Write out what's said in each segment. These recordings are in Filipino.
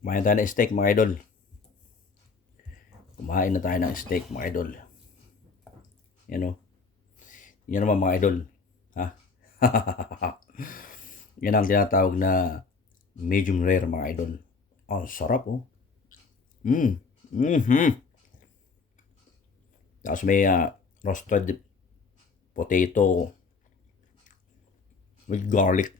Kumain tayo ng steak mga idol. Kumain na tayo ng steak mga idol. Yan o. Yan naman mga idol. Ha? Yan ang tinatawag na medium rare mga idol. Ang sarap oh. Tapos may roasted potato with garlic.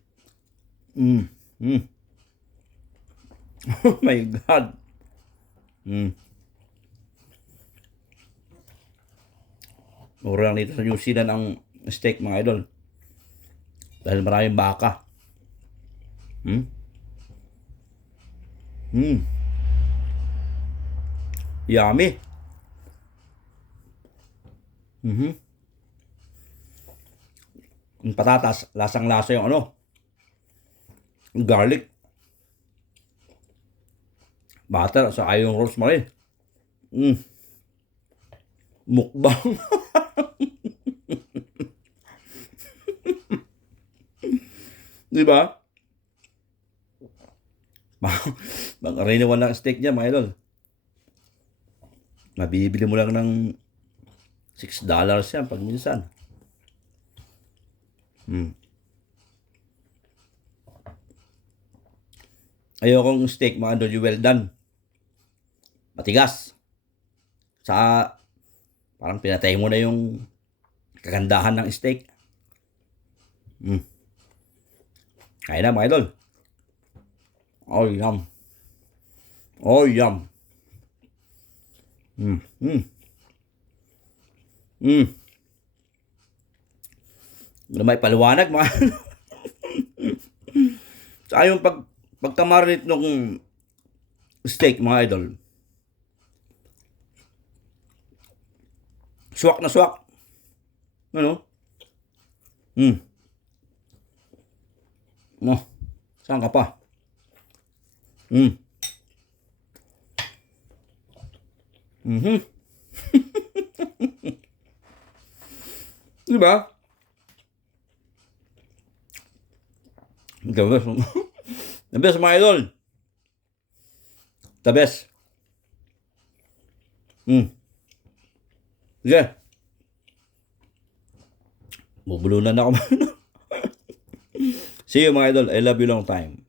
Oh my God. Mura lang dito sa New Zealand ang steak mga idol. Dahil maraming baka. Yummy. Yung patatas, lasang-lasa yung yung garlic. Butter, sa yung rosemary. Mukbang. Di ba? Pang-karaniwan ng steak niya, mga idol. Mabibili mo lang ng $6 yan pag minsan. Ayokong steak, mga idol, you well done. Matigas. Parang pinatay mo na yung kagandahan ng steak. Kaya na mga idol. Oh, yum. Oh, yum. Ano may paliwanag mga Saka yung pagkamarinate ng steak mga idol. Swak na swak. Ano? Oh, saan ka pa? Diba? The best. The best mga idol. The best. Sige. Bubulunan ako. See you mga idol. I love you long time.